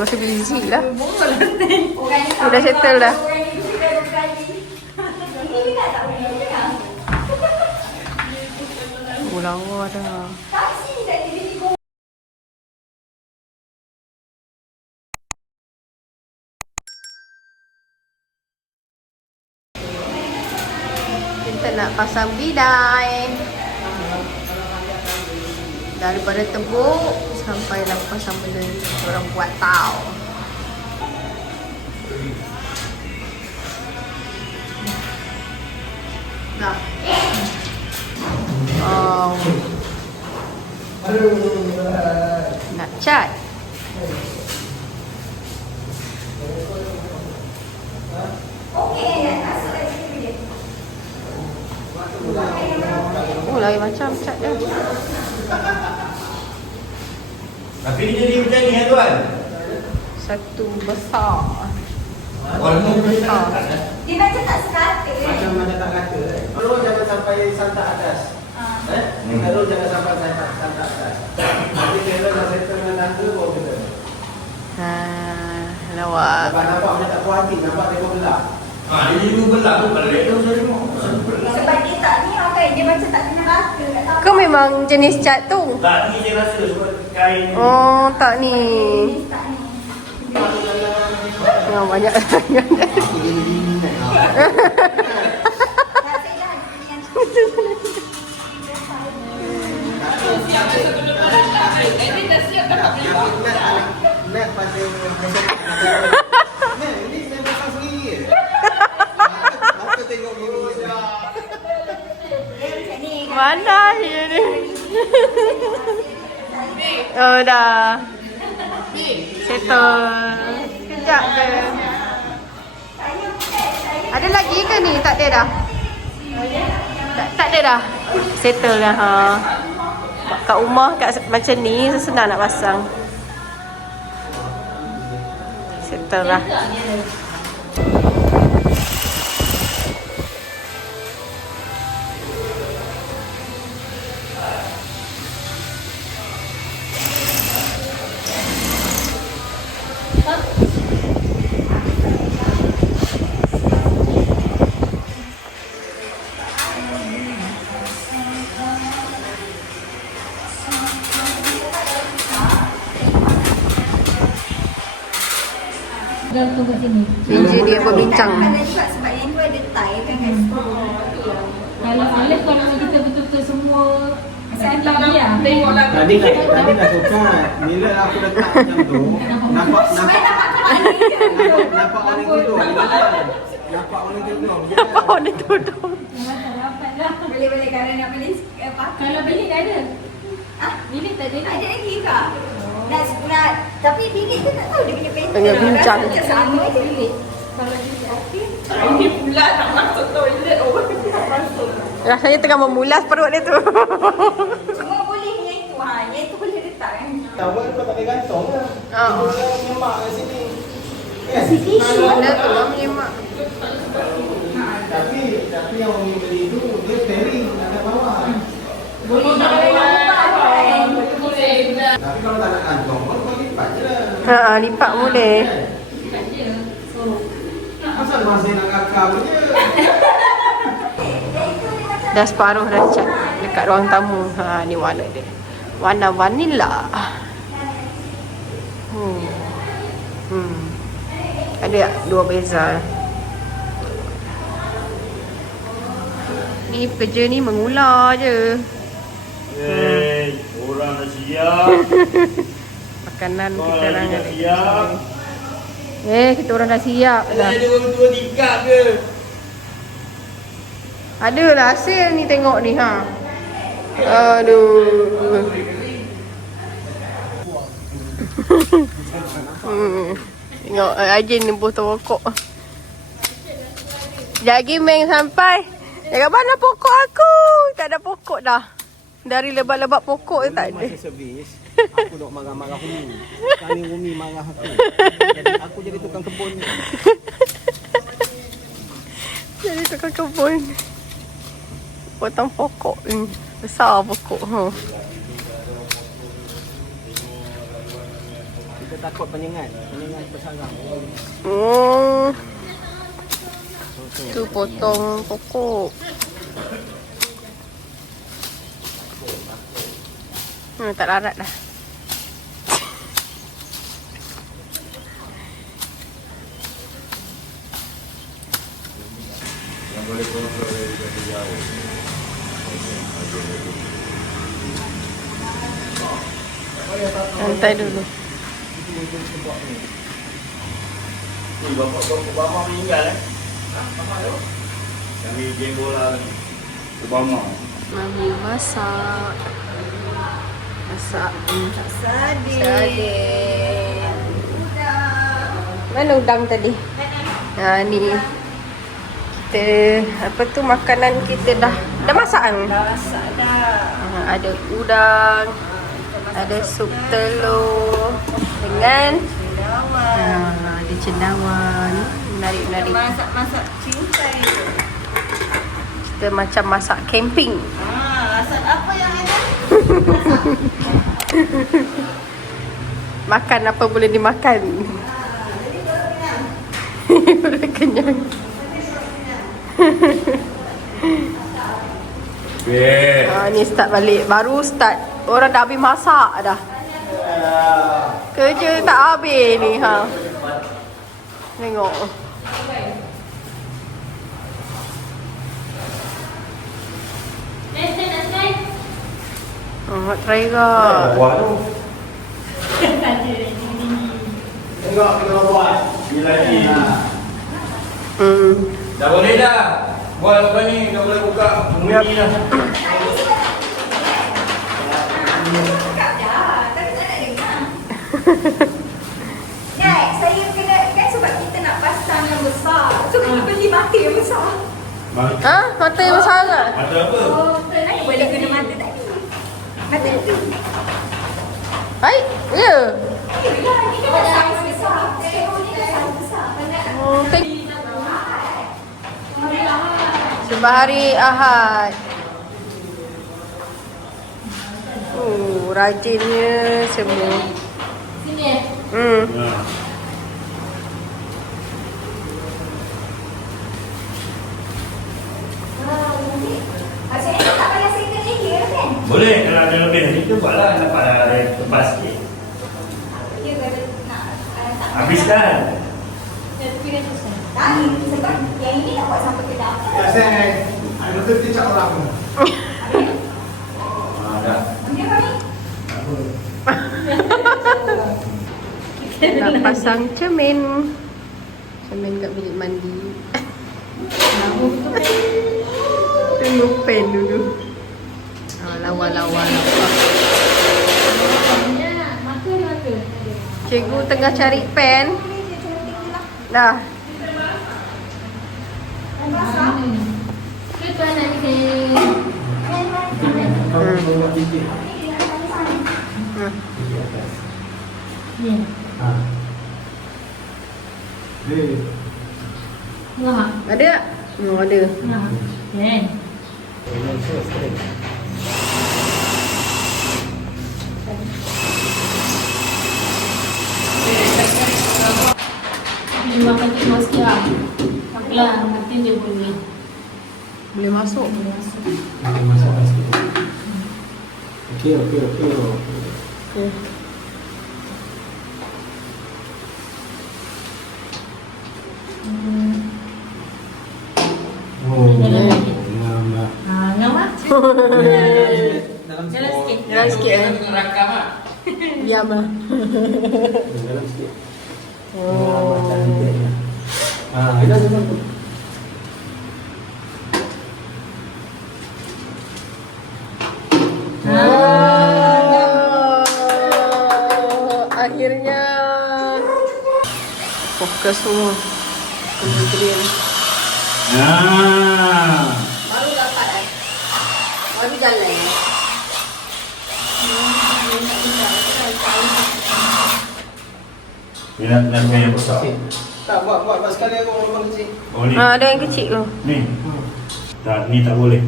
Masih busy lah. Dah settle dah. Lawa dah. Kita nak pasang bidai. Daripada tebuk sampailah pasang benda ni. Orang buat tau. Dah. Oh. Nak cat. Oh, lain macam cat dia. Tapi dia jadi macam ni tuan. Satu besar. Warna besar. Dia macam tak sekata. Macam tak kata. Kalau jangan sampai santak atas. Kalau jangan sampai santak atas. Nanti kira dah settle dengan tangga baru kita. Lawak. Nampak macam tak puas hati. Nampak dia belah. dia juga belah tu balik. Sebab dia tak ni orang dia macam tak kena rata. Kau memang jenis cat tu? Tak ni saya rasa sebab kain. Oh, tak ni. Tak ni. Yang banyak sangat. Aku jadi minat. Nak pada ini saya pasang sendiri. Aku tengok gini. Mana dia ni? Oh, dah. Settle. Kejap ke? Ada lagi ke ni? Tak ada dah? Tak ada dah? Settle dah. Ha. Kat rumah kat macam ni senang nak pasang. Settle lah. Engineer berbincang. Ada juga sebab yang tu ada tie kan kat situ. Kalau Alif kalau kita betul-betul semua settle dia. Tengoklah. Tadi dah sokat. Bila aku letak macam tu, nampak orang tidur. Nampak orang tidur. Oh, dia duduk. Dapat dah. Boleh kalau nak beli apa? Kalau bilik tak ada. Bilik tak ada. Ada lagi kak. Nak tapi bilik tu tak tahu dia punya pattern. Tengah bincang. Macam sama je bilik. Kalau bilik okey. Ini pula nak masuk toilet orang tak masuk. Rasanya tengah memulas perut dia tu. Cuma boleh yang itu yang itu boleh letak kan. Awak kau tak boleh gantung lah. Dia menyemak kat sini. Kan? Ada tu orang menyemak. Tapi yang orang beli tu dia tearing atas bawah. Boleh tak boleh kan. Tapi kalau tak nak kantong kau lipat je lah. Lipat boleh. Pasal masih nak kakak punya. Dah separuh dah cat dekat ruang tamu. Ni warna dia. Warna vanilla. Ada dua beza. Ni kerja ni mengular je. Orang dah siap. Makanan kita orang dah ada. siap. Kita orang dah siap dah. Ada dua tingkat ke? Adalah hasil ni tengok ni ha. Aduh. Tengok Ajin ni butuh pokok. Sekejap lagi Meng sampai. Cakap mana pokok aku? Tak ada pokok dah. Dari lebat-lebat pokok tu tak ada. Masa servis, aku duk marah-marah Umi. Kali Umi marah aku. Jadi aku jadi tukang kebun. Jadi tukang kebun. Potong pokok ni. Besar pokok. Kita takut penyengat bersarang. Oh. Tu potong pokok. Tak larat dah. Yang boleh kontrol dari jauh. Santai dulu. Ni bapak meninggal Kami geng bola ni. Obama. Mami masak. Sadin. Mana udang tadi? Ha ni. Kita apa tu makanan kita dah masak kan? Dah masak dah. Ada udang, ada sup telur dengan ada cendawan. Menarik-menarik. Masak cinta itu. Kita macam masak camping. Masak apa yang ada? Makan apa boleh dimakan. Boleh kenyang. Ni start balik. Baru start. Orang dah habis masak dah. Kerja tak habis ni. Tengok. Try ke? Buat tu. Tengok kita buat. Ni lagi. Dah boleh dah. Buat apa ni? Dah boleh buka penghuni dah. Cakap dah. Tapi tak nak dengar. Guys, saya kena kan sebab kita nak pasang yang besar. So kena beli mata yang besar. Mata yang besar ke? Ada apa? Saya boleh guna mata tadi. Mata tu. Baik, ya. Bila ni kan dah saiz besar. Tengok ni kan saiz besar. Sebab hari Ahad. Rajinnya semua. Sini Maksudnya tak payah settle lagi kan? Boleh kalau ada lebih nanti tu buatlah dapat lepas sikit. Dia kata nak tak. Habiskan. Tapi kan susah. Tak, sebab yang ini nak buat sampai ke dapur. Saya betul tidak orang. Dah. Ambil kami. Nak pasang cermin. Cermin kat bilik mandi. Tengok pen dulu. Lawa-lawa. Maka. Cikgu tengah cari pen. Dah. Ke tuan nak kita. Ya. Wah. Ada tak? Ada. Nah. Kan. Dia makan tu sikit lah. Makanlah, nanti dia boleh. Boleh masuk. Masuk sikit. Okey. Okay. Ngawak. Dalam Jalan sikit. Jalan sikit Rakam ah. Diam lah. Dalam sikit. Oh. Itu. Akhirnya fokus semua kementerian. Baru dapat baru jalan. Nak yang besar. Tak buat sekali aku orang kecil. Oh ni. Ada yang kecil tu. Ni. Tak, ni tak boleh.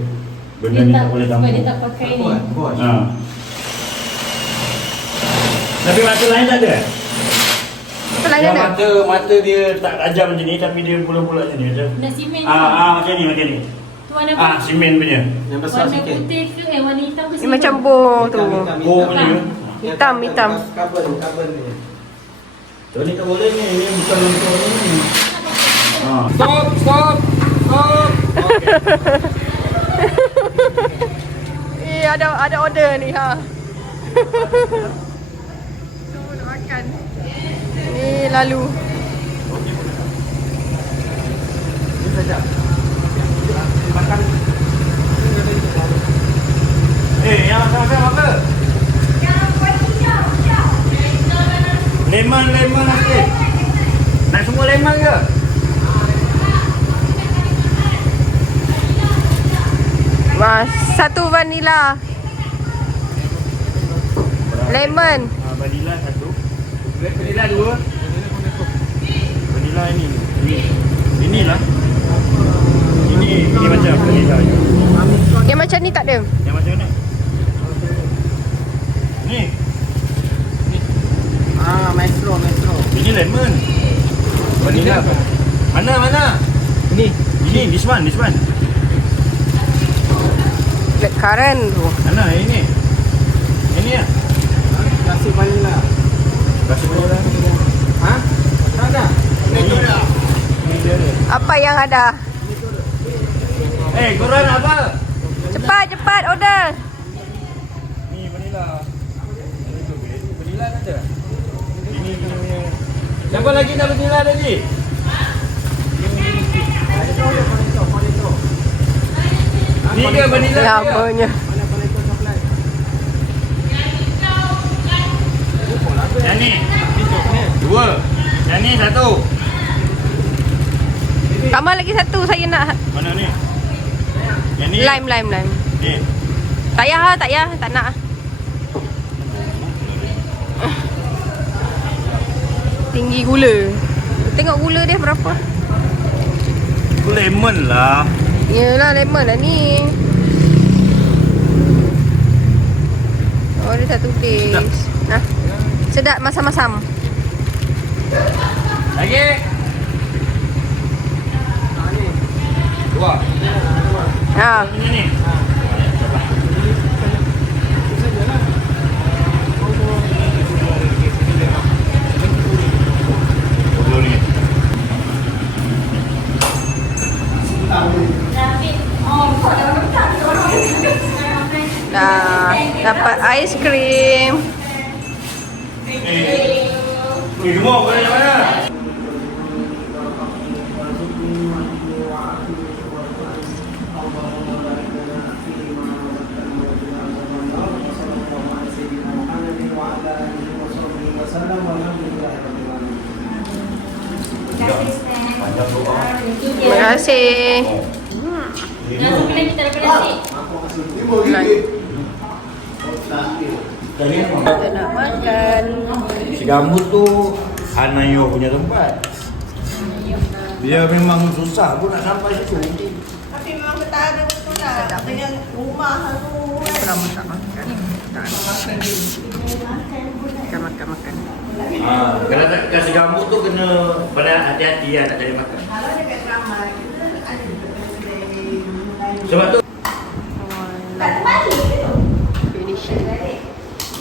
Benda ni tak boleh tampung. Dia tak pakai ni. Buat. Tapi masa lain tak ada? lain Yang mana? mata dia tak tajam macam ni tapi dia bulat-bulat macam ni ada. Warna simen. Macam ni. Tu warna putih. Simen punya. Yang besar Warna sikit. putih ke warna hitam ke Ni macam boh tu. Boh punya ke? Hitam. Carbon ni. So ni tak boleh ni. Ini bukan untuk ni. Stop. Ada order ni ha. Tunggu nak makan. Ni lalu. Ini saja. Makan. Yang makan apa? Yang buat hijau. Lemon sikit. Nak semua lemon ke? Mas, satu vanila. Lemon. Vanilla satu. Vanilla dua. Vanilla ini. Inilah. Ini macam vanilla. Yang macam ni tak ada. Yang macam mana? Ni. Maestro. Ini lemon. Vanilla. Mana? Ini this one. Blackcurrant tu. Mana ini? Ini ya. Kasih vanilla. Kasih vanilla. Tak ada. Ini dia. Apa yang ada? Korang nak apa? Cepat order. Ni vanilla. Vanilla tak ada. Ini punya. Siapa lagi nak vanilla tadi? Ni ke vanilla Ya ke? apanya. Yang ni. Dua. Yang ni satu. Tambah lagi satu saya nak. Mana ni? Yang ni. Lime. Ni. Tak payah, tak nak. Tinggi gula. Tengok gula dia berapa? Itu lemon lah. Yelah lemon lah ni. Oh dia satu taste. Nah. Sedap masam-masam. Lagi. Dua. Ha. Ini ni. Dah dapat ais krim. Gemuk kau dari mana? Terima kasih. Nasi bila kita dapat nasi. Kita nak makan. Si Gambut tu Anayo punya tempat. Dia memang susah pun nak sampai situ. Tapi memang bertahan betul lah. Dengan rumah tu. Kita makan. Kita makan. Kalau nak kasih Gambut tu kena pada hati-hati lah nak cari makan. Kalau dekat drama kita ada Sebab tu tak terbalik ke tu? Finish.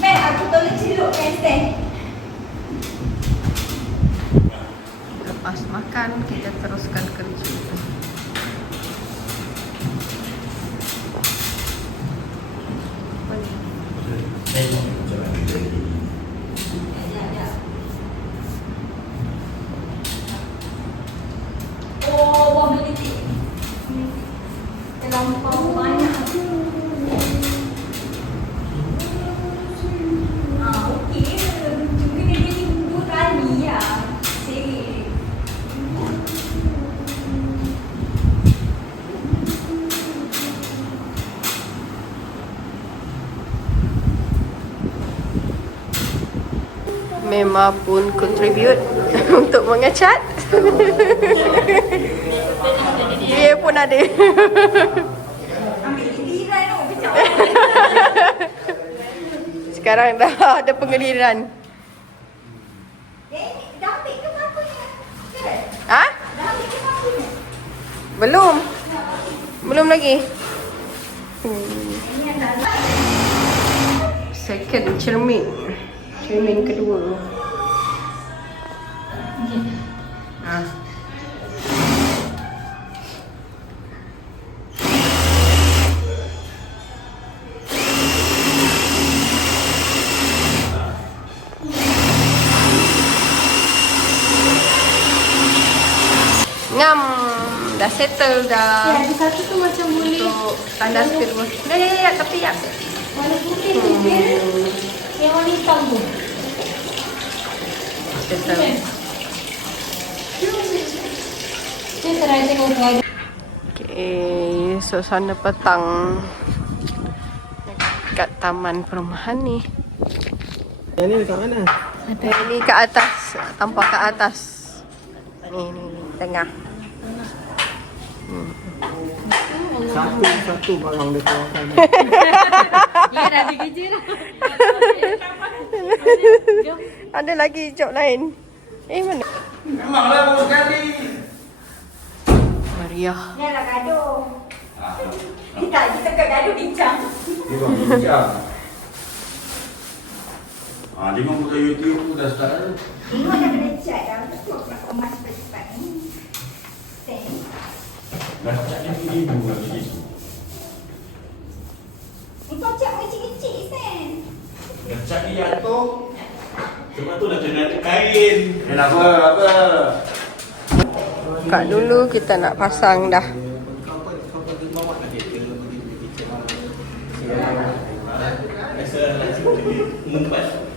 Mek, aku tolong celuk stand. Lepas makan kita teruskan kerja. Oh, wah melitik. Terlampau banyak. Okey. Mungkin dia tunggu 2 kali lah. Seri. Memang pun contribute untuk mengecat. Dia pun ada. Ambil giliran tu. Kejap. Sekarang dah ada pengeliran. Dah ambil ke Belum. Belum lagi. Second cermin. Cermin kedua. Ah. Ngam. Dah settle dah. Ya, ada satu tu macam boleh. Untuk tandas kedua. Ya, tapi ya. Warna putih tu dia. Yang warna hitam tu. Settle. Saya try tengok tu ada. Okay, suasana petang kat taman perumahan ni. Yang ni dekat mana? Ni kat atas, tampak kat atas. Ni, tengah. Satu barang dia keluarkan. Ya, dah ada kerja lah. Ada lagi job lain. Mana? Memanglah baru sekali. Maria. Ni lah gaduh. Kita ke gaduh bincang. Dia buat bincang. Tengok buka YouTube tu dah start dah. Tengok dah kena cat dah. Betul nak kemas cepat-cepat ni. Tengok. Dah start ni ibu lagi. Ni kau cat kecil-kecil, Sen. Dah cat ni jatuh. Sebab tu dah kena kain. Kenapa? Kak dulu kita nak pasang dah.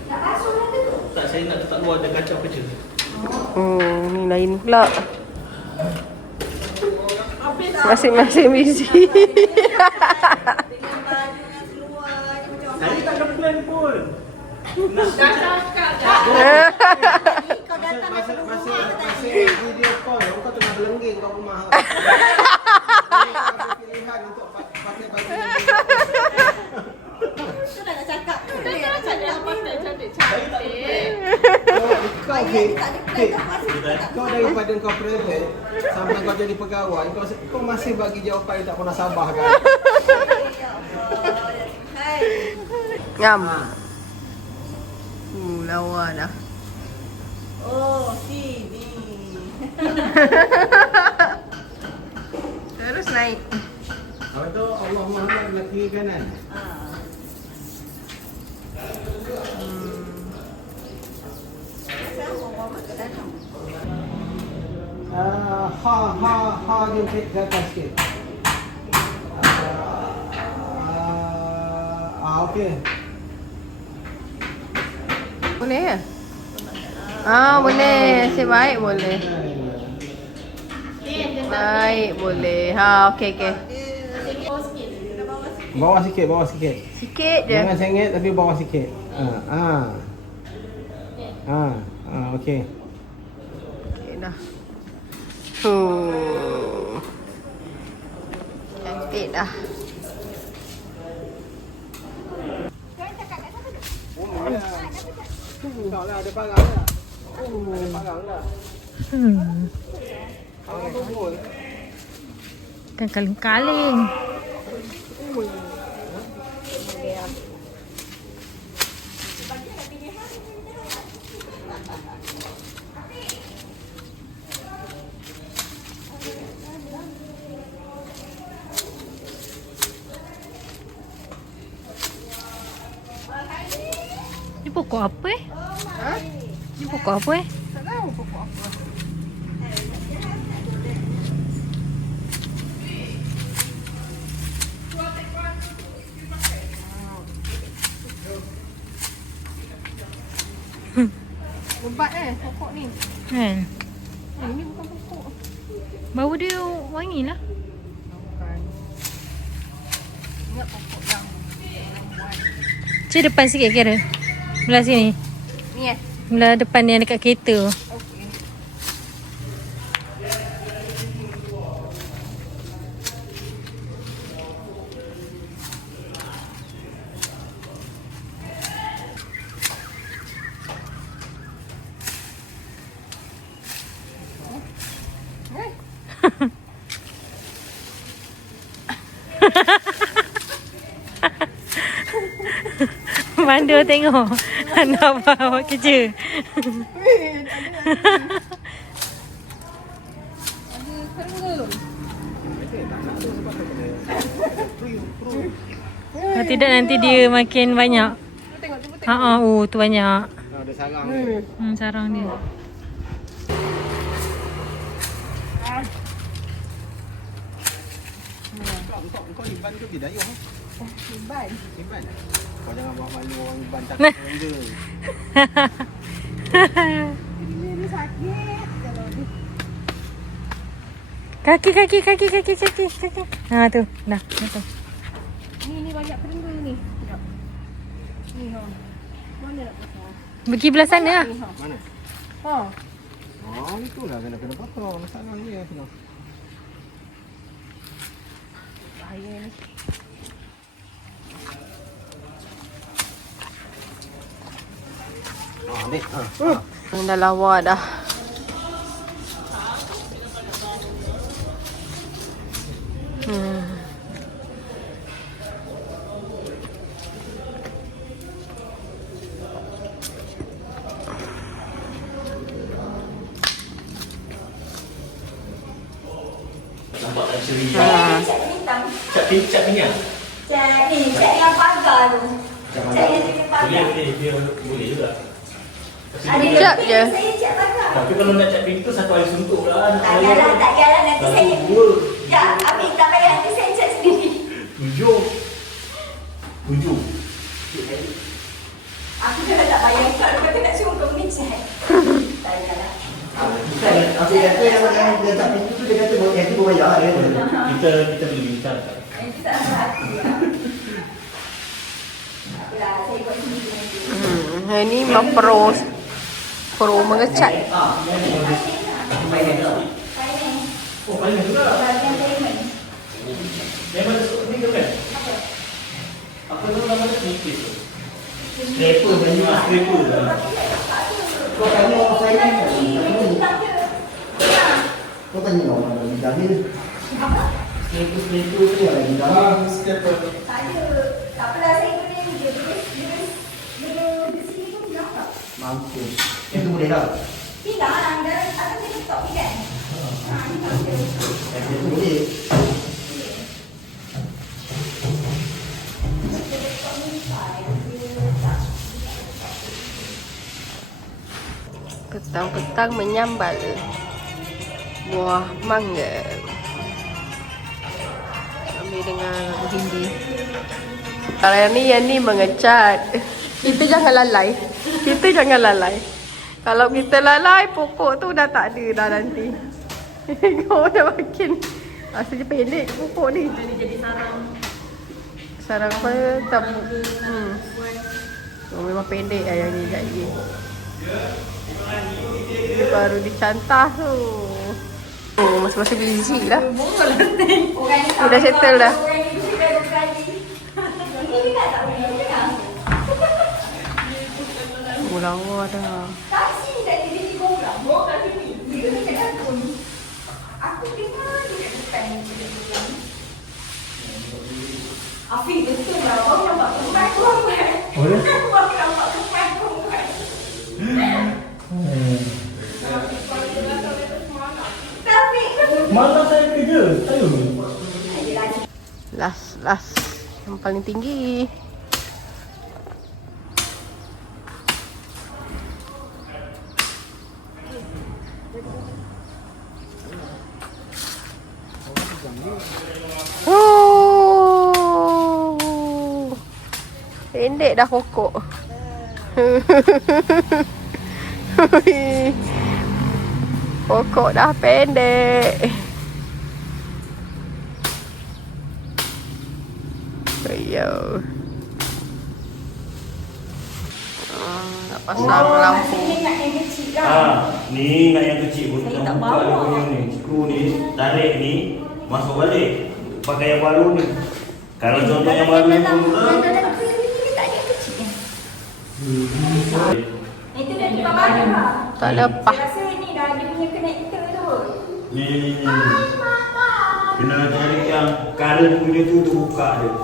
Nak basuh lah tu. Tak, saya nak letak luar dan kacau kerja. Oh, ni lain pula. Masing-masing busy. Saya tak ada plan pun. Kau datang Masa video call, kau tengah belengging kat rumah. Pilihan untuk pakai baju. tu dah nak cakap. Kau daripada kau private sampai kau jadi pegawai, kau masih bagi jawapan yang tak pernah sabar kan? Ngam. Lawa dah. Oh, sini. Terus naik. Apa tu Allah Maha belah kiri kanan. Ha jemput ke atas sikit. Okey. Boleh ya? Boleh. Nasib baik boleh. Baik boleh. Okey. Bawah sikit. Sikit je. Jangan sengit tapi bawah sikit. Okey. Okey dah. Cantik dah. Kau lah ada parang tak? Ada parang tak? Parang bubur. Kan kaling-kaling. Ni pokok apa Ni pokok apa Tak tahu pokok apa. Ubat pokok ni. Kan? Ini bukan pokok. Bau dia wangi lah. Bukan. Ingat pokok yang Cik depan sikit kira. Belah sini. ni Belah depan yang dekat kereta. Okey. Mandul tengok. Anak bawa kerja. Kalau tidak nanti dia makin banyak. Tu banyak. Ada sarang. Sarang dia. Kau Iban ke Bidayuh? Iban. Iban. Kau jangan bawa malu orang Iban tak orang dia. Ini sakit. Kalau ni. Kaki. Ha tu. Dah, betul. Ni banyak perengga ni. Sekejap. Ni ha. Mana nak pasang? Pergi belah sana lah. Ni ha. Mana? Ha. Oh, itulah kena potong. Sarang dia kena. Bahaya ni. Ni. Dah lawa dah. Nampak tak ceri. Cat hitam. Cat minyak. Cat yang pagar tu. Cat yang jenis pagar. Dia boleh juga. Sekejap je. Saya cat pagar. Tapi kalau nak cat pintu satu hari suntuk lah. Tak payahlah nanti saya. Dua. Ya, Abi tak payah nanti saya cat sendiri. 7. Aku dah tak bayang kalau kau nak suruh kau ni cat. Tak payahlah. Aku kata yang dia tak pintu tu dia kata yang tu bayar dia. Kita boleh bincang. Itu tak hati. Apalah, saya buat sendiri nanti. Ini memang pro mengecat. Finance. Oh, paling juga. Bahagian payment. Memang ni ke kan? Apa nama dia? Nipis. Scraper banyak scraper lah. Kau tanya orang finance kan? Kau tanya orang ada bidang ni. Scraper tu ada bidang ni. Tak ada. Tak apalah, saya guna ni je. Dia di sini pun nampak. Mampu. Itu boleh tak? Tidak, dan akan saya letak kan? Ini tak ada. Itu boleh. Petang-petang menyambal buah mangga. Ambil dengan lagu Hindi. Kalau yang ni mengecat. Kita jangan lalai. Kalau kita lalai, pokok tu dah tak ada dah nanti. Kau dah makin asalnya pendek pokok ni. Jadi sarang. Sarang apa? Oh, memang pendek lah yang ni jadi. Dia baru dicantah tu. Oh, masih busy lah. Dah settle dah. Orang ni sudah berkali. Ini juga tak boleh dengar. Oh, lawa dah. Taksi tak ada di korang. Bawa kat sini. Dia ni kat kantor ni. Aku dengar dia kat depan ni. Afiq betul lah. Baru nampak kempan korang. Baru nampak kempan korang. Tapi Mana saya kerja? Ayo. Last. Yang paling tinggi. Oh. Pendek dah pokok. Pokok dah pendek. Yo. Nak pasang lampu. ini nak yang kecil lah. Ni nak yang kecil pun tak buka dia punya ni. Skru ni, tarik ni, masuk balik. Pakai yang baru ni. Kalau contoh yang baru ni pun Dalam ini tak ada yang kecil. Itu dah di bawah dah. Tak lepas. Saya rasa ni dah dia punya connector tu. ni. Kena cari yang current punya tu buka dia.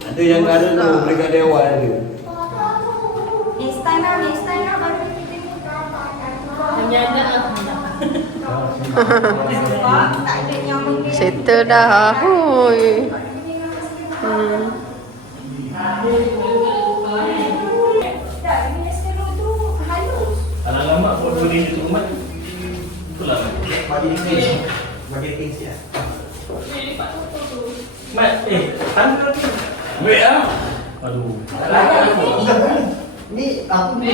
Ada Kita yang ada tu peringkat dewan tu. Next time lah baru kita Menyadak. sebab tak ada yang mungkin. Settle dah. Hui. Tak, bila sekarang tu halus. Alamak kau boleh tu mat. Itulah. Bagi things ya. Mat, tangga ni. Wait ah. Aduh. Ni aku ni.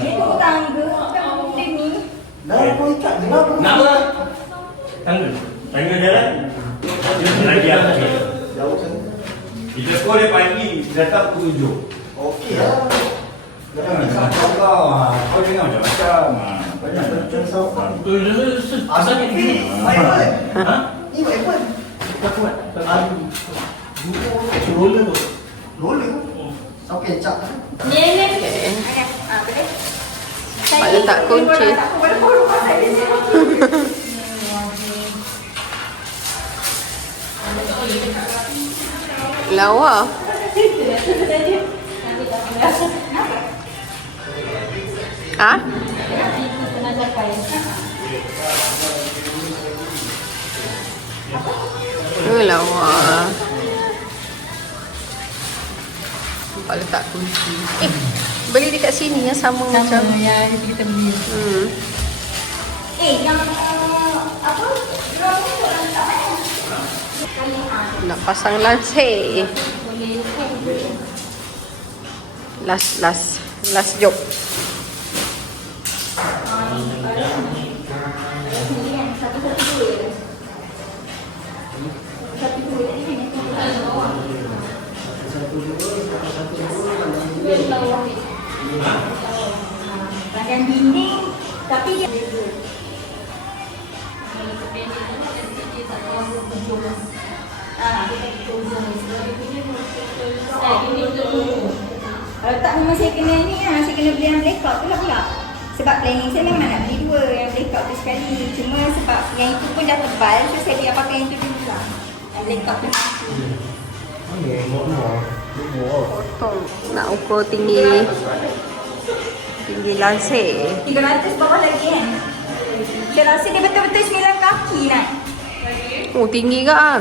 Dia tu tangga, bukan benda ni. Dah aku ikat kenapa? Nama? Tangga. Tangga jalan. Lagi apa? Jauh sana. Kita sekolah pagi, datang pukul 7. Okey lah. Kau dengar macam-macam. Banyak macam sama. Asal Ni iPhone. Ha? Ni iPhone. Tak kuat. Aduh. Roller tu. Roller. Okey, cap. Ni. Boleh? Pak letak kunci. Aku baru rumah saya. Lawa. Ha? Tengah capai. Lawa. Pak letak kunci. Beli dekat sini yang sama macam. Sama yang kita beli. Yang apa? Drone tu orang tak main. Nak pasang lansir. Last job. Bahagian dinding, tapi dia kalau tak memang saya kena ni lah, saya kena beli yang blackout tu lah pula. Sebab planning saya memang nak beli dua yang blackout tu sekali. Cuma sebab yang itu pun dah tebal, so saya biar pakai yang tu dulu lah. Yang blackout tu satu. Potong. Nak ukur tinggi lansir. 300 bawah lagi kan. Saya rasa dia betul-betul 9 kaki nak. Oh, tinggi ke ah?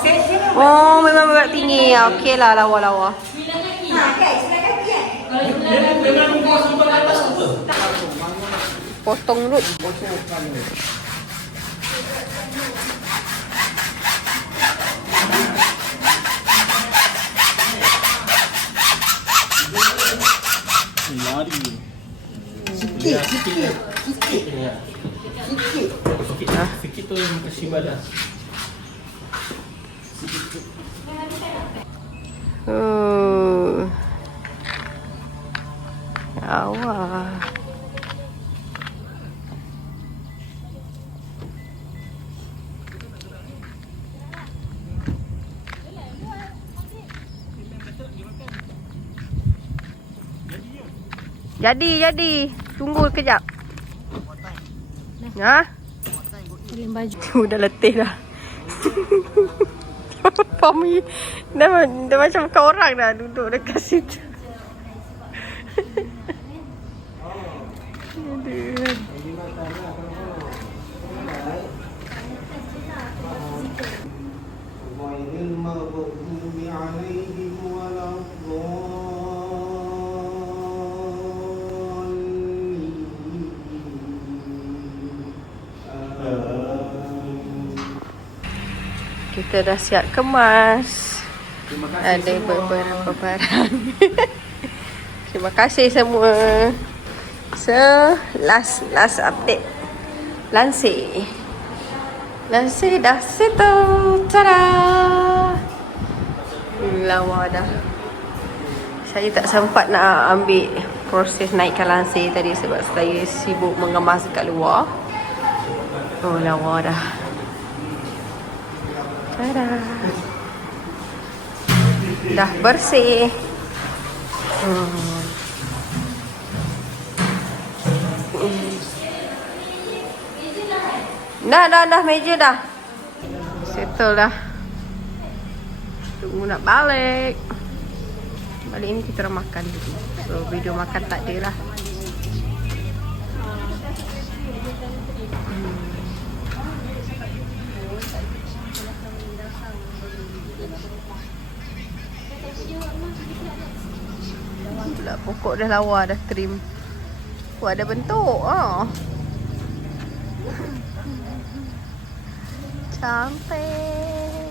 Saya Oh, memang berat tinggi. Okey lah, lawa-lawa. guys, 9 kaki kan. Dengan kau simpan atas apa? Potong root. Sikit tu yang kasih balas. Awak. Jadi. Tunggu kejap. Ha? Kirim baju. Dah letih dah. Pami dah macam bukan orang dah duduk dekat situ. Kita dah siap kemas. Ada beberapa barang. Terima kasih semua. So, last update. Lansir dah settle. Tada! Lawa dah. Saya tak sempat nak ambil proses naikkan lansir tadi sebab saya sibuk mengemas kat luar. Oh, lawa dah. Tada! Dah bersih. Dah meja dah. Settle dah. Tunggu nak balik. Balik ni kita orang makan dulu. So video makan tak ada lah. Itulah pokok dah lawa, dah trim. Wah, ada bentuk. Cantik.